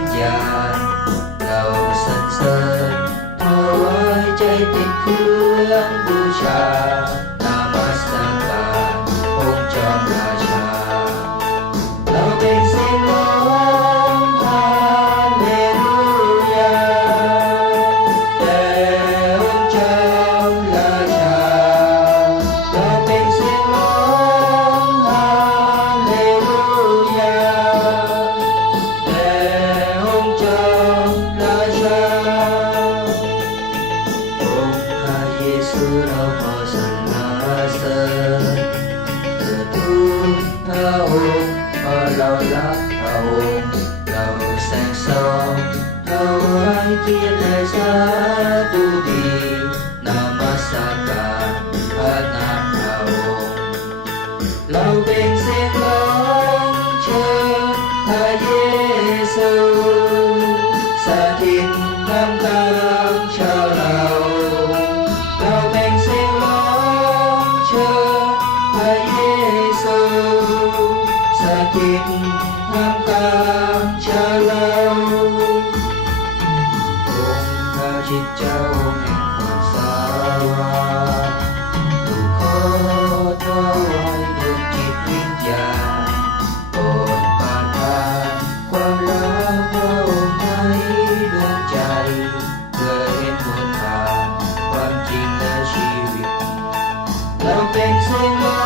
ญญาณเราสรรเสริญถวายใจติดเครื่องบูชานมัสการองค์จอมราชาเราเป็นเสียงร้องฮาเลลูยาแด่องค์จอมราชาเราเป็นเสียงร้องฮาเลลูยาแด่องค์จอมราชาองค์พระเยซูเราขอสรรเสริญเถิดทูลพระองค์เพราะเรารักพระองค์เราแสงส่องถวายเกียรติและสาธุดีนมัสการพระนามพระองค์เราเป็นเสียงร้องเชิญพระเยซูสถิตท่ามกลางชาวเราเราเป็นเสียงร้องเชิญพระเยซูสถิตท่ามกลางชาวเราองค์พระชิดเจ้าองค์แห่งความสาวาลูกขอถวายดวงจิตวิญญาณโปรดประทานความรักพระองค์ในดวงใจเพื่อเห็นหนทางความจริงและชีวิตเราเป็นเสียงร้อ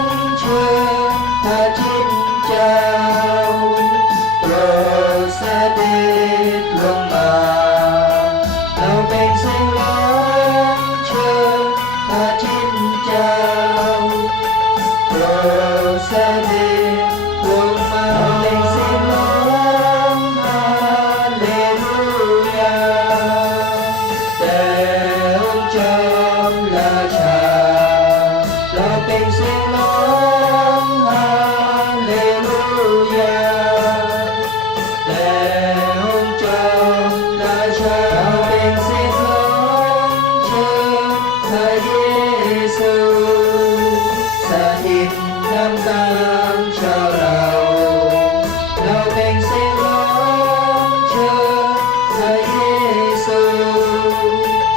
งเชิญพระชิดเจ้าโปรดเสด็จลงมาเราเป็นเสียงร้องเชิญพระชิดเจ้าโปรดเสด็จลงมาเราเป็นเสียงร้องฮาเลลูยาแด่องค์จอมราชาเราเป็นเสียงร้องฮาเลลูยาแด่องค์จอมราชาเราเป็นเสียงร้องเชิญพระเยซูสถิตท่ามกลางชาวเราเราเป็นเสียงร้องเชิญพระเยซู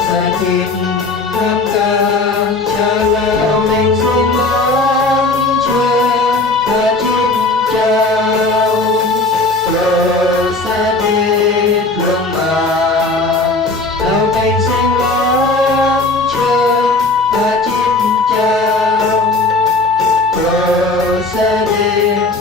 สถิตท่ามกลางชาวเราเป็นเสียงร้องเชิญพระชิดเจ้าโปรดเสด็จลงมาเราเป็นเสียงร้องเชิญพระชิดเจ้าโปรดเสด็จ